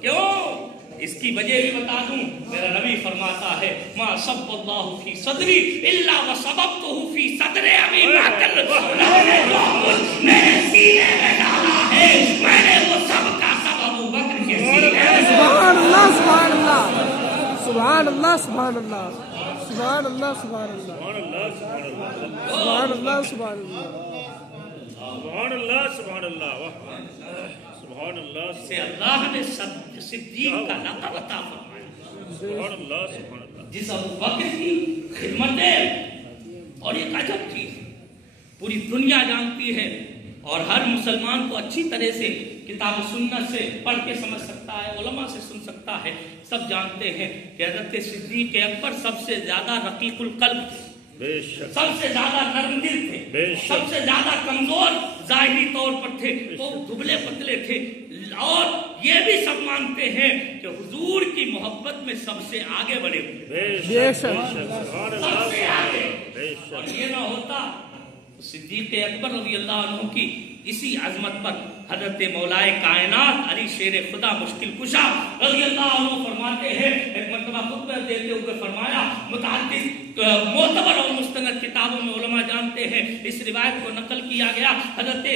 کیوں؟ اس کی وجہ بھی بتا دوں. میرا نبی فرماتا ہے ما صب اللہ فی صدری الا وصببتہ فی صدر ابی بکر. میرے سینے میں ڈالا ہے، میں نے وہ سب کا سب ابو بکر کے سینے میں. سبحان اللہ سبحان اللہ سبحان اللہ سبحان اللہ سبحان اللہ سبحان اللہ سبحان اللہ سبحان اللہ سبحان اللہ سبحان اللہ سبحان اللہ سے اللہ نے صدیق کا لقب عطا فرمایا. سبحان اللہ سبحان اللہ. جس ابو بکر کی خدمتیں، اور ایک عجب چیز پوری دنیا جانتی ہے اور ہر مسلمان کو اچھی طرح سے کتاب و سنت سے پڑھ کے سمجھ سکتا ہے، علماء سے سن سکتا ہے. سب جانتے ہیں کہ حضرت صدیق اکبر سب سے زیادہ رقیق القلب تھے، سب سے زیادہ نرم دل تھے، سب سے زیادہ کمزور ظاہری طور پر تھے، تو دبلے پتلے تھے. اور یہ بھی سب مانتے ہیں کہ حضور کی محبت میں سب سے آگے بڑھے ہوئے، سب سے آگے. اور یہ نہ ہوتا صدیق اکبر رضی اللہ عنہ کی اسی عظمت پر حضرت مولائے کائنات علی شیر خدا مشکل کشا رضی اللہ عنہ فرماتے ہیں. ایک مرتبہ خطبہ دیتے ہوئے فرمایا، متعدد معتبر اور مستند کتابوں میں علماء جانتے ہیں، اس روایت کو نقل کیا گیا. حضرت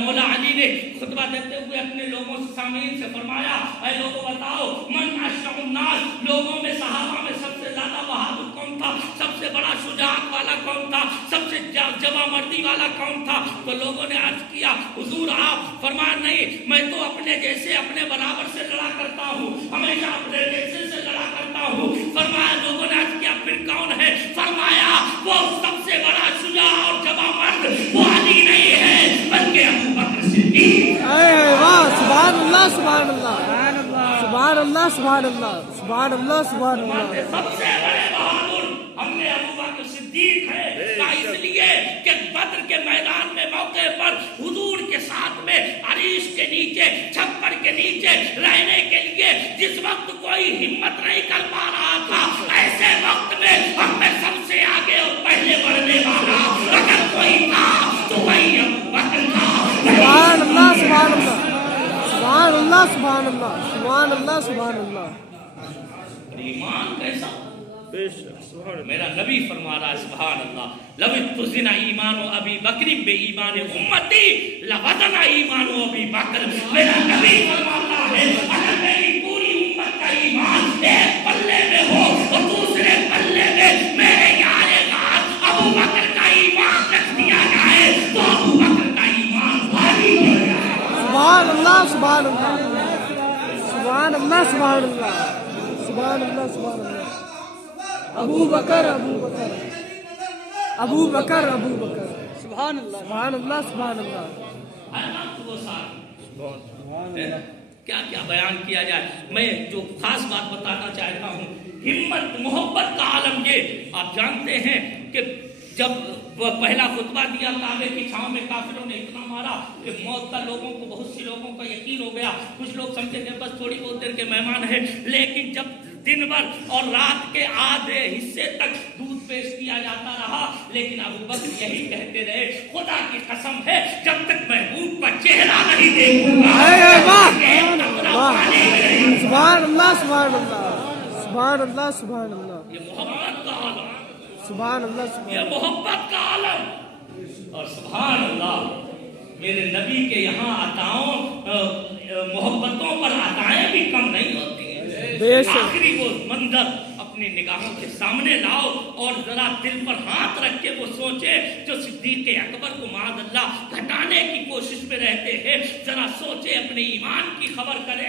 مولا علی نے خطبہ دیتے ہوئے اپنے لوگوں سے سامعین سے فرمایا، اے لوگوں بتاؤ من اشرف الناس، لوگوں میں صحابہ میں سب سے زیادہ بہادر کون تھا، سب سے بڑا شجاعت والا کون تھا، سب سے جواں مردی والا کون تھا؟ تو لوگوں نے عرض کیا حضور آپ. فرمایا نہیں، میں تو اپنے جیسے اپنے برابر سے لڑا کرتا ہوں، ہمیشہ اپنے جیسے سے لڑا کرتا ہوں. فرمایا لوگوں نے عرض کیا پھر کون ہے؟ فرمایا وہ سب سے بڑا شجاع اور جواں مرد وہ علی نہیں ہے بلکہ ابو بکر صدیق. واہ سبحان اللہ سبحان اللہ سبحان اللہ سبحان اللہ سبحان اللہ سبحان اللہ. سب سے بڑے بہادر ہم نے ابو بکر صدیق ہے. اس لیے کہ بدر کے میدان میں موقع پر حضور کے ساتھ میں عریش کے نیچے چھپر کے نیچے رہنے کے لیے جس وقت کوئی ہمت نہیں کر پا رہا تھا، ایسے وقت میں ہم میں سب سے آگے اور پہلے بڑھنے والا اگر کوئی تھا تو وہی ابو بکر تھا. سبحان اللہ سبحان اللہ سبحان اللہ سبحان اللہ سبحان اللہ سبحان اللہ. ایمان کیسا؟ میرا نبی فرما رہا ہے سبحان اللہ، لو اتزن ایمان ابی بکر بے ایمان امتی لوزن ایمان ابی بکر. میرا نبی فرما رہا ہے اگر میری پوری امت کا ایمان ایک پلے میں ہو اور دوسرے پلے میں میرے یار غار ابو بکر کا ایمان رکھ دیا جائے تو ابو بکر کا ایمان بھاری ہو جائے. سبحان اللہ سبحان اللہ سبحان اللہ سبحان اللہ سبحان اللہ سبحان اللہ. ابو بکر ابو بکر ابو بکر ابو بکر سبحان اللہ سبحان اللہ سبحان اللہ. کیا کیا بیان کیا جائے. میں جو خاص بات بتانا چاہتا ہوں، ہمت محبت کا عالم یہ آپ جانتے ہیں کہ جب پہلا خطبہ دیا کعبے کی چھاؤں میں کافروں نے اتنا مارا کہ موت کا لوگوں کو بہت سی لوگوں کا یقین ہو گیا. کچھ لوگ سمجھے کہ بس تھوڑی بہت دیر کے مہمان ہیں، لیکن جب دن بھر اور رات کے آدھے حصے تک دودھ پیش کیا جاتا رہا، لیکن ابو بکر یہی کہتے رہے خدا کی قسم ہے جب تک محبوب کا چہرہ نہیں دیکھوں گا. سبحان اللہ سبحان اللہ سبحان اللہ سبحان اللہ. یہ محبت کا عالم، سبحان اللہ یہ محبت کا عالم. اور سبحان اللہ میرے نبی کے یہاں عطاؤں محبتوں پر عطائیں بھی کم نہیں ہوتی ہیں. آخری وہ منظر اپنی نگاہوں کے سامنے لاؤ اور ذرا دل پر ہاتھ رکھ کے وہ سوچے جو صدیق اکبر کو معاذ اللہ گھٹانے کی کوشش میں رہتے ہیں. ذرا سوچے، اپنے ایمان کی خبر کرے.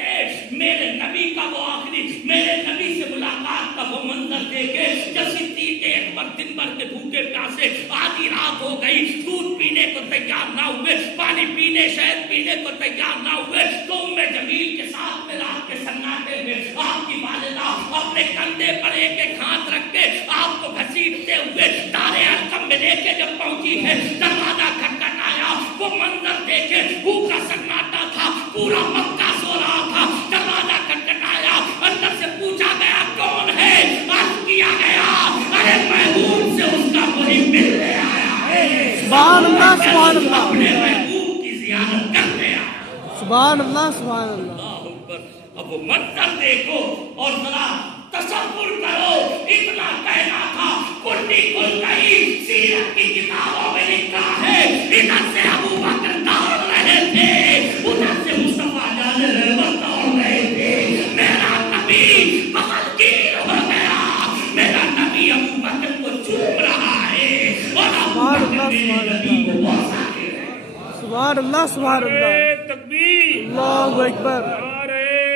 میرے نبی کا وہ آخری، میرے نبی سے ملاقات کا وہ منظر دیکھے جب صدیق اکبر دن بھر کے بھوکے پیاسے آدھی رات ہو گئی، دودھ پینے کو تیار نہ ہوئے، پانی پینے شہد پینے کو تیار نہ ہوئے، تو ام جمیل کے ساتھ میں رات کے سناٹے میں آپ کی والدہ اپنے کندھے پر ایک ایک ہاتھ رکھ کے آپ کو گھسیٹتے ہوئے دار ارقم میں لے کے جب پہنچی ہے، دروازہ کھٹکھٹایا، وہ منظر دیکھے، بھوکا سناٹا تھا، پورا مکہ سو رہا تھا. دروازہ کھٹکھٹایا، اندر سے پوچھا گیا کون ہے؟ عرض کیا گیا ارے محبوب سے اس کا وہی ملنے آیا ہے. سبحان اللہ سبحان اللہ اپنے محبوب کی زیارت سبحان اللہ سبحان اللہ اللہ اکبر. اب وہ منظر دیکھو اور ذرا تصور کرو. اتنا کہنا تھا کنڈی کھل گئی. سیرت کی کتابوں میں لکھا ہے ادھر سے ابو بکر دوڑ رہے تھے, ادھر سے مصطفیٰ جان رحمت دوڑ رہے تھے. میرا نبی بغلگیر ہو گیا. میرا نبی ابو بکر کو چوم رہا ہے اور ابو بکر میرے نبی کو بوسہ دے رہے ہیں. سبحان اللہ سبحان اللہ. تکبیر. اللہ اکبر.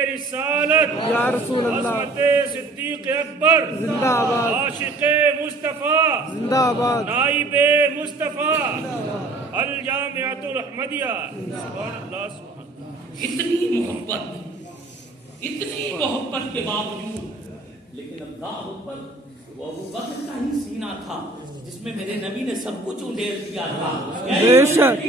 رسالت یا رسول اللہ. حضرت صدیق اکبر زندہ آباد. عاشق مصطفیٰ زندہ آباد. نائب مصطفیٰ الجامعۃ الاحمدیہ. سبحان اللہ سبحان اللہ. اتنی محبت کے باوجود لیکن اللہ اکبر وہ ابو بکر کا ہی سینہ تھا جس میں میرے نبی نے سب کچھ اڈھیل دیا تھا. بے شک.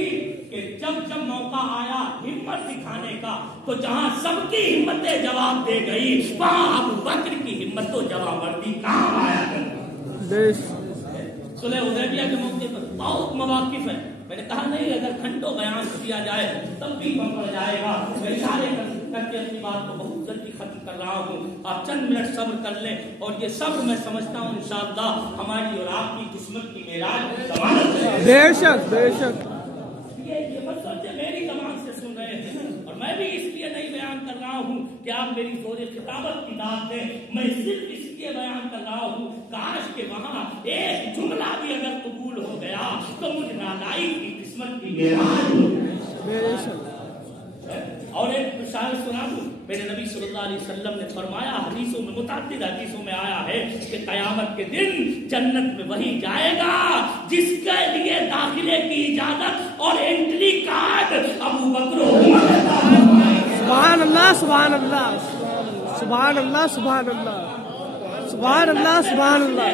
کہ جب موقع آیا ہمت دکھانے کا تو جہاں سب کی ہمتیں جواب دے گئی وہاں ابو بکر کی ہمت و جواب مردی کہاں آیا کرتی. بے شک. صلح حدیبیہ کے موقع پر بہت مواقف ہیں. میں نے کہا نہیں اگر گھنٹوں بیان کیا جائے تب بھی کم پڑ جائے گا. میں اشارے کر کے اپنی بات کو بہت جلدی ختم کر رہا ہوں. آپ چند منٹ صبر کر لیں اور یہ صبر میں سمجھتا ہوں انشاءاللہ ہماری اور آپ کی قسمت کی معراج ضمانت ہے. بے شک بے شک. یہ مت سمجھے میری زبان سے سن رہے ہیں اور میں بھی اس لیے نہیں بیان کر رہا ہوں کہ آپ میری زور خطابت کی داد دیں. میں صرف اس لیے بیان کر رہا ہوں کاش کہ وہاں ایک جملہ بھی اگر قبول ہو گیا تو مجھ نالائق کی قسمت کی معراج ہو جائے. بے شک. اور ایک مثال سنا دوں. میرے نبی صلی اللہ علیہ وسلم نے فرمایا حدیثوں میں متعدد حدیثوں میں آیا ہے کہ قیامت کے دن جنت میں وہی جائے گا جس کے لیے داخلے کی اجازت اور انٹری کارڈ ابو بکر عمر. سبحان اللہ سبحان اللہ سبحان اللہ سبحان اللہ سبحان اللہ سبحان اللہ.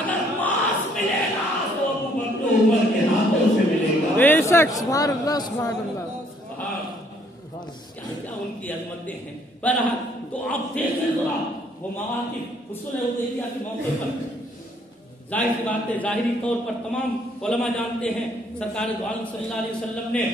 اگر پاس ملے گا تو ابو بکر عمر کے ہاتھوں سے ملے گا. بے شک. سبحان اللہ سبحان اللہ. کیا ان کی عظمتیں ہیں. بہرحال تو آپ دیکھیں ذرا وہ مواقف صلح حدیبیہ کے موقع پر. ظاہر سی بات ہے ظاہری طور پر تمام علماء جانتے ہیں سرکار دو عالم صلی اللہ علیہ وسلم نے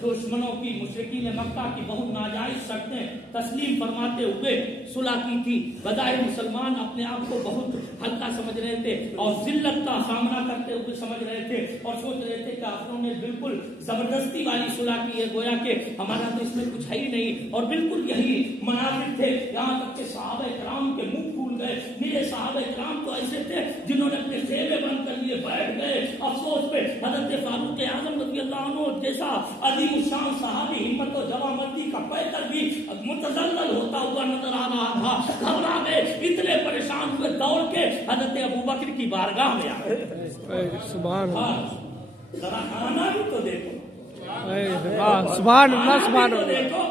دشمنوں کی مشرکین مکہ کی بہت ناجائز شرطیں تسلیم فرماتے ہوئے صلح کی تھی. بظاہر مسلمان اپنے آپ کو بہت ہلکا سمجھ رہے تھے اور ذلت کا سامنا کرتے ہوئے سمجھ رہے تھے اور سوچ رہے تھے کہ کافروں نے بالکل زبردستی والی صلح کی ہے گویا کہ ہمارا تو اس میں کچھ ہے ہی نہیں. اور بالکل یہی مناظر تھے یہاں تک کہ صحابہ کرام کے منہ پھول گئے. میرے صحابہ کرام تو ایسے تھے جنہوں نے اپنے خیمے بند کر لیے بیٹھ گئے. افسوس پہ حضرت فاروق اعظم رضی اللہ عنہ جیسا عظیم الشان صحابی ہمت و جوانمردی کا پیکر بھی متزلزل ہوتا ہوا نظر آ رہا تھا. گھبرا گئے, اتنے پریشان ہوئے, دوڑ کے حضرت ابو بکر کی بارگاہ میں آ گئے. سبحان اللہ. ذرا آنا بھی تو دیکھو. سبحان اللہ سبحان اللہ. دیکھو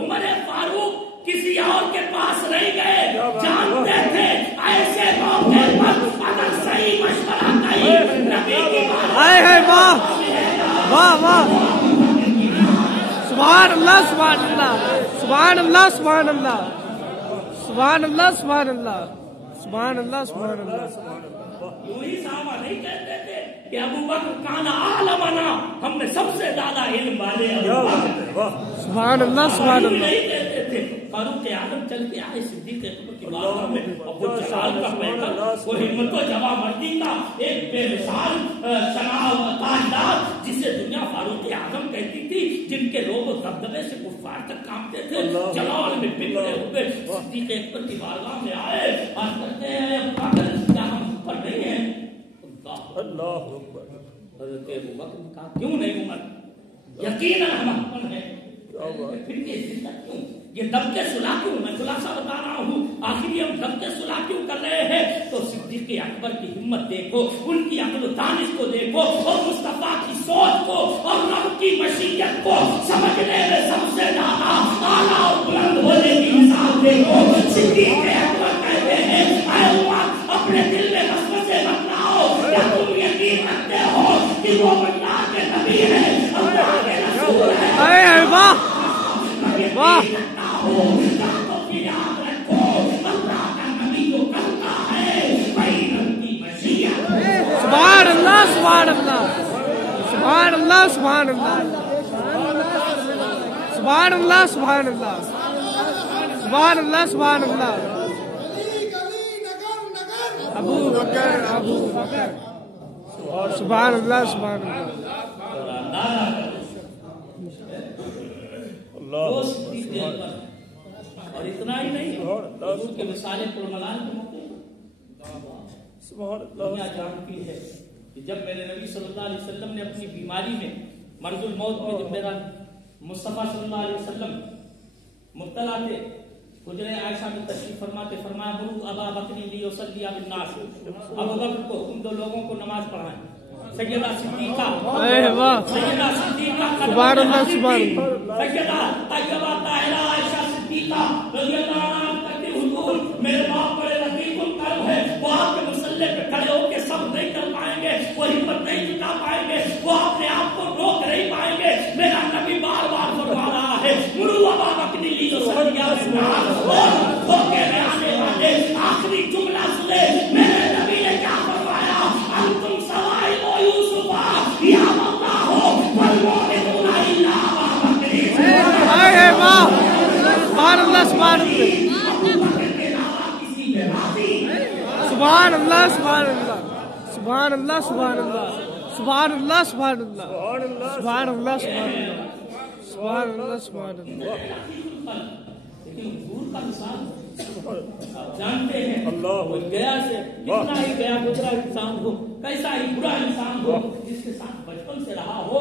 عمر فاروق کسی اور کے پاس نہیں گئے. جانتے تھے ایسے موقع پر اگر صحیح مشورہ نہیں نبی کی واہ واہ واہ. سبحان اللہ سبحان اللہ سبحان اللہ سبحان اللہ سبحان اللہ سبحان اللہ سبحان اللہ سبحان اللہ. یوں ہی صحابہ نہیں کہتے تھے کہ ابو بکر کان عالمنا, ہم میں سب سے زیادہ علم والے سبحان اللہ سبحان اللہ. نہیں کہتے تھے. فاروق اعظم چل کے آئے صدیق اکبر کی بارگاہ میں اور وہ جلال کا پیکر, وہ ہمت و جوانمردی کا ایک بے مثال شناع و تاجدار جسے دنیا فاروق اعظم کہتی تھی, جن کے روب و دبدبے سے کفار تک کانپتے تھے, جلال میں بکھرے ہوئے صدیق اکبر کی بارگاہ میں آئے اور کہتے ہیں ابو بکر کیا ہم پر نہیں ہیں. اللہ اکبر. حضرت ابو بکر نے کہا کیوں نہیں عمر, یقیناً ہم پر ہیں. پھر یہ زندہ کیوں, یہ دب کے صلح کیوں؟ میں خلاصہ بتا رہا ہوں. آخر ہم دب کے صلح کیوں کر رہے ہیں؟ تو صدیق اکبر کی ہمت دیکھو, ان کی عقل و دانش کو دیکھو اور مصطفیٰ کی سوچ کو اور رب کی مشیت کو سمجھنے میں سب سے زیادہ اعلیٰ اور بلند ہونے کی مثال دیکھو. صدیق اکبر کہتے ہیں اے عمر اپنے دل میں وسوسے مت لاؤ. کیا تم یقین رکھتے ہو کہ وہ اللہ کے نبی ہے, اللہ کے رسول ہے؟ واہ واہ. سبحان اللہ سبحان اللہ سبحان اللہ سبحان اللہ سبحان اللہ سبحان اللہ سبحان اللہ سبحان اللہ ابو بکر سبحان اللہ سبحان اللہ اور اتنا ہی نہیں حضور کے وصال پرملال کے موقع دنیا جانتی ہے کہ جب میرے نبی صلی اللہ علیہ وسلم نے اپنی بیماری میں مرض الموت میں جب میرا مصطفیٰ صلی اللہ علیہ وسلم مبتلا تھے حجرہ عائشہ میں تشریف فرماتے فرمایا مرو ابا بکر لیصلی بالناس ابو بکر کو حکم دو لوگوں کو نماز پڑھائیں سیدہ صدیقہ سبحان اللہ سبحان اللہ سیدہ طیبہ طاہرہ عائشہ صدیقہ رضی اللہ عنہا کہتے حضور میرے باپ بڑے رقیق القلب ہے وہ آپ کے مصلی پہ کھڑے ہو کے سب نہیں کر پائیں گے وہ ہمت نہیں جتا پائیں گے وہ اپنے آپ کو روک نہیں پائیں گے میرا نبی بار بار فرما رہا ہے مرو ابا بکر لیصلی بالناس اور دھوکے میں آنے والے آخری جملہ سنے میرے نبی نے کیا فرمایا انتم سوائب یوسف یا اللہ والمؤمنون الا ابا بکر سبحان اللہ سبحان اللہ سبحان اللہ سبحان اللہ سبحان اللہ سبحان اللہ سبحان اللہ سبحان اللہ سبحان اللہ سبحان اللہ سبحان اللہ لیکن حضور کا مثال آپ جانتے ہیں وہ گیا سے کتنا ہی گیا گزرا انسان ہو کیسا ہی برا انسان ہو جس کے ساتھ بچپن سے رہا ہو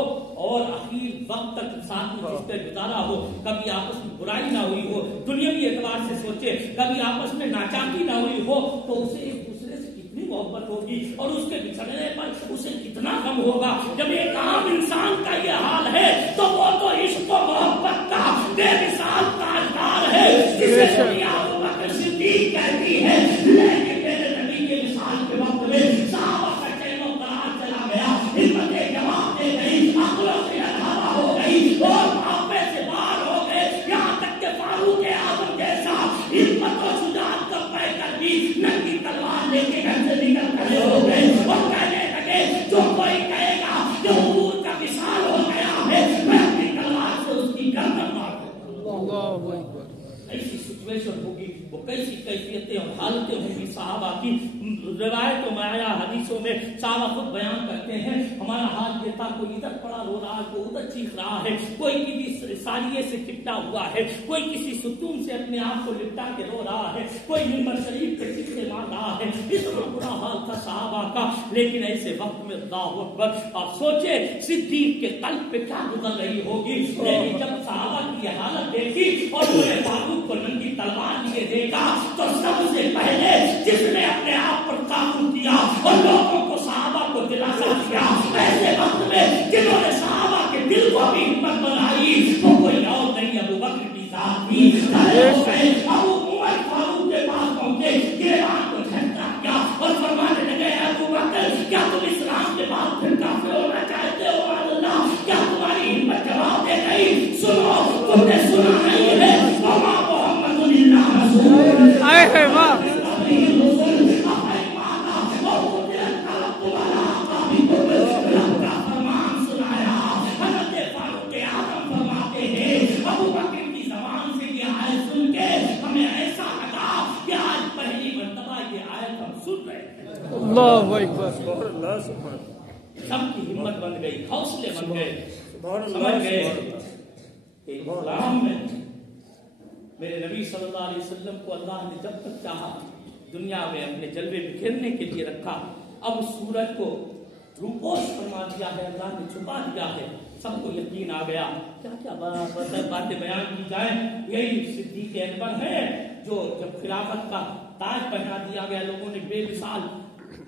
اور اخیر وقت تک انسان کو جس پہ گزارا ہو کبھی آپس میں برائی نہ ہوئی ہو دنیاوی اعتبار سے سوچے کبھی آپس میں ناچاکی نہ ہوئی ہو تو اسے ایک دوسرے سے کتنی محبت ہوگی اور اس کے بچھڑنے پر اسے کتنا غم ہوگا جب ایک عام انسان کا یہ حال ہے تو وہ تو عشق و محبت کا بے مثال تاجدار ہے جسے دنیا ابو بکر صدیق کہتی ہے لیکن میرے نبی کے مثال کے وقت میں صحابہ کا چین و قرار چلا گیا ہمتیں جواب دے گئی عقلوں سے اندھارا ہو گئی اور معافے سے باہر ہو گئے یہاں تک کہ فاروق اعظم جیسا ہمت و شجاعت کا پے کر بھی ننگی تلوار لے کے گھر سے نکل کھڑے ہو گئے اور کہنے لگے جو کوئی کہے گا کہ حضور کا مثال ہو گیا ہے میں اپنی تلوار سے اس کی گردن مار دوں اللہ اکبر ایسی سچویشن ہوگی وہ کیسی کیفیتیں اور حالتیں ہوں گی صحابہ کی روایتوں میں آیا حدیثوں میں صحابہ خود بیان کرتے ہیں ہمارا حال یہ تھا کوئی ادھر پڑا رو رہا ہے کوئی ادھر چیخ رہا ہے کوئی کسی ساریے سے چپٹا ہوا ہے کوئی کسی ستون سے اپنے آپ کو لپٹا کے رو رہا ہے کوئی ممبر شریف پہ چیخے مار رہا ہے اتنا برا حال تھا صحابہ کا لیکن ایسے وقت میں اللہ اکبر آپ سوچے صدیق کے قلب پہ کیا گزر رہی ہوگی لیکن جب صحابہ کی یہ حالت دیکھی اور فاروق کو ننگی تلوار لیے دیکھا تو سب سے پہلے جس نے اپنے آپ پر قابو کیا اور لوگوں کو صحابہ کو دلاسا دیا ایسے وقت میں جنہوں نے صحابہ کے دل کو بھی ہمت بنائی وہ کوئی اور نہیں ابو بکر کی ذات تھی ابو عمر فاروق کے پاس پہنچے گریبان کو جھٹکا کیا اور فرمانے لگے ابو بکر کیا تم اسلام کے بعد پھر کافر ہونا چاہتے ہو اللہ کیا تمہاری ہمت جواب دے گئی سنو تم نے سنا نہیں ہے وما محمد الا رسول آئے ہے واہ اللہ اکبر سب کی ہمت بن گئی حوصلے بن گئے سمجھ گئے کہ اسلام میں میرے نبی صلی اللہ علیہ وسلم کو اللہ نے جب تک چاہا دنیا میں اپنے جلوے بکھیرنے کے لیے رکھا اب اس سورج کو روپوش فرما دیا ہے اللہ نے چھپا دیا ہے سب کو یقین آ گیا کیا کیا باتیں بیان کی جائیں یہی صدیق اکبر ہے جو جب خلافت کا تاج پہنا دیا گیا لوگوں نے بے مثال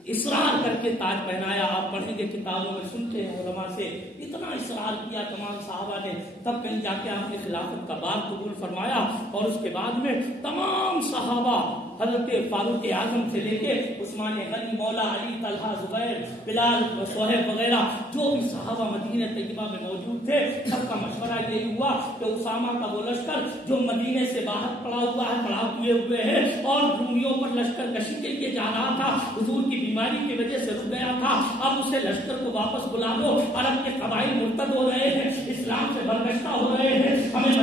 اصرار کر کے تاج پہنایا آپ پڑھیں گے کتابوں میں سنتے ہیں علماء سے اتنا اصرار کیا تمام صحابہ نے تب کہیں جا کے آپ نے خلافت کا بار قبول فرمایا اور اس کے بعد میں تمام صحابہ حضرت فاروق اعظم سے لے کے عثمان غنی مولا علی طلحہ زبیر بلال صہیب وغیرہ جو بھی صحابہ مدینہ طیبہ میں موجود تھے سب کا مشورہ یہی ہوا کہ اسامہ کا وہ لشکر جو مدینے سے باہر پڑا ہوا ہے پڑاؤ کیے ہوئے ہے اور رومیوں پر لشکر کشی کے لیے جا رہا تھا حضور کی بیماری کی وجہ سے رک گیا تھا اب اسے لشکر کو واپس بلا دو عرب کے قبائل مرتد ہو رہے ہیں اسلام سے برگشتہ ہو رہے ہیں ہمیں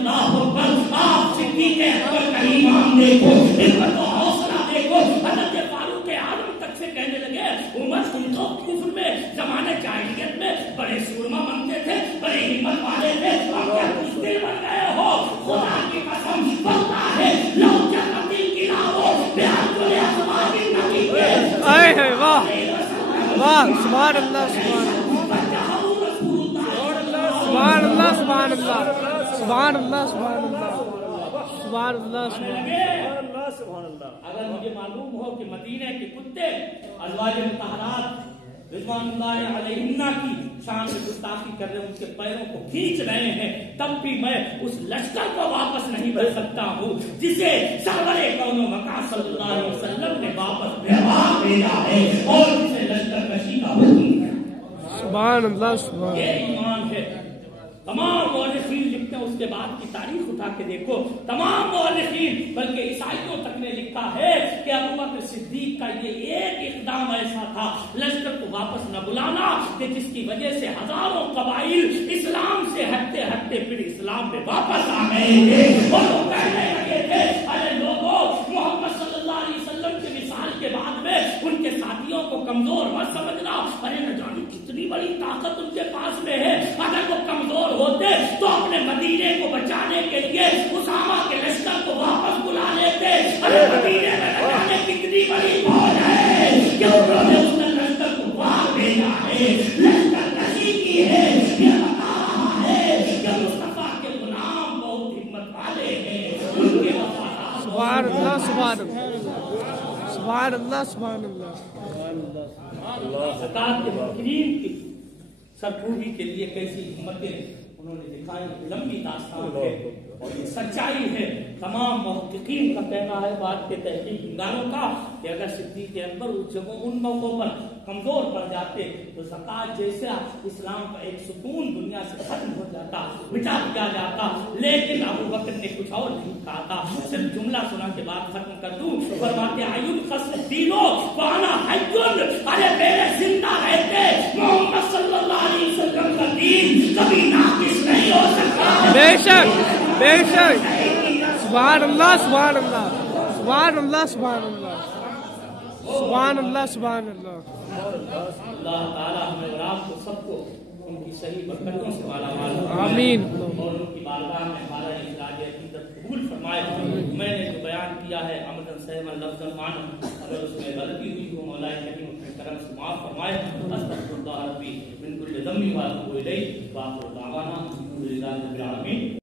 اللہ اکبر. آپ صدیق اکبر کا ایمان دیکھو, ہمت و حوصلہ دیکھو. حضرت فاروق اعظم تک سے کہنے لگے عمر تم تو کفر میں زمانے جاہلیت میں بڑے سورما بنتے تھے, بڑے ہمت والے تھے, اب کیا کشتی بن گئے ہو؟ خدا کی قسم بولتا ہے لو جنتی کی لاؤ بیان کو لے اسماء کی نبی کے. اے ہے واہ واہ, سبحان اللہ سبحان اللہ سبحان اللہ سبحان اللہ سبحان اللہ سبحان اللہ سبحان اللہ. اگر مجھے معلوم ہو کہ مدینہ کے کتے ازواج مطہرات رضوان اللہ علیہن کی شان میں گستاخی کر رہے ہیں, ان کے پیروں کو کھینچ رہے ہیں, تب بھی میں اس لشکر کو واپس نہیں بھیج سکتا ہوں جسے سرور کون و مکان صلی اللہ علیہ وسلم نے واپس بھیجا ہے اور جسے لشکر کشی کا حکم ہے. سبحان اللہ سبحان. یہ ایمان ہے. تمام مورخین لکھتے ہیں, اس کے بعد کی تاریخ اٹھا کے دیکھو, تمام مورخین بلکہ عیسائیوں تک نے لکھا ہے کہ ابو بکر صدیق کا یہ ایک اقدام ایسا تھا لشکر کو واپس نہ بلانا کہ جس کی وجہ سے ہزاروں قبائل اسلام سے ہٹتے ہٹتے پھر اسلام میں واپس آ گئے تھے. اور وہ کہنے لگے تھے ارے لوگوں, محمد صلی اللہ علیہ وسلم کی مثال کے بعد میں ان کے ساتھیوں کو کمزور مت سمجھنا. ارے نہ جانے کتنی بڑی طاقت ان کے پاس میں ہے, اگر وہ کمزور ہوتے تو اپنے مدینے کو بچانے کے لیے اسامہ کے لشکر کو واپس بلا لیتے. ارے مدینے میں نہ جانے کتنی بڑی فوج ہے کہ انہوں نے اس لشکر کو باہر بھیجا ہے, لشکر کشی کی ہے. یہ بتا رہا ہے کہ مصطفیٰ کے غلام بہت ہمت والے ہیں, ان کے وفادار. سبحان اللہ سبحان اللہ سبحان اللہ سبحان اللہ. زکات کے فقیرین کی سرخوبی کے لیے کیسی ہمتیں انہوں نے دکھائی, لمبی داستان ہے اور یہ سچائی ہے. تمام محققین کا کہنا ہے, بات کے تحقیق نگاروں کا, کہ اگر صدیق اکبر اس جگہوں ان موقعوں پر کمزور پڑ جاتے تو زکات جیسا اسلام کا ایک ستون دنیا سے ختم ہو جاتا, مٹا دیا جاتا. لیکن ابو بکر نے کچھ اور نہیں کہا تھا. صرف جملہ سنا کے بعد ختم کر دوں. فرماتے ایوب قصد دینو وانا حیون, ارے میرے زندہ رہتے محمد صلی اللہ علیہ وسلم کا دین کبھی ناقص نہیں ہو سکتا. بے شک بے شک. سبحان اللہ سبحان اللہ سبحان اللہ سبحان اللہ سبحان اللہ سبحان اللہ. اللہ تعالیٰ ہمیں اور آپ کو سب کو ان کی صحیح برکتوں سے مالا مال آمین. اور ان کی بارگاہ میں ہمارا اخراج عقیدت قبول فرمائے. میں نے جو بیان کیا ہے عمدن سہمن لفظ مان, اگر اس میں غلطی ہوئی ہو مولا کریم اپنے کرم سے معاف فرمائے. استغفر اللہ ربی من کل ذنب واتوب الیہ. واخر دعوانا الحمد للہ رب العالمین.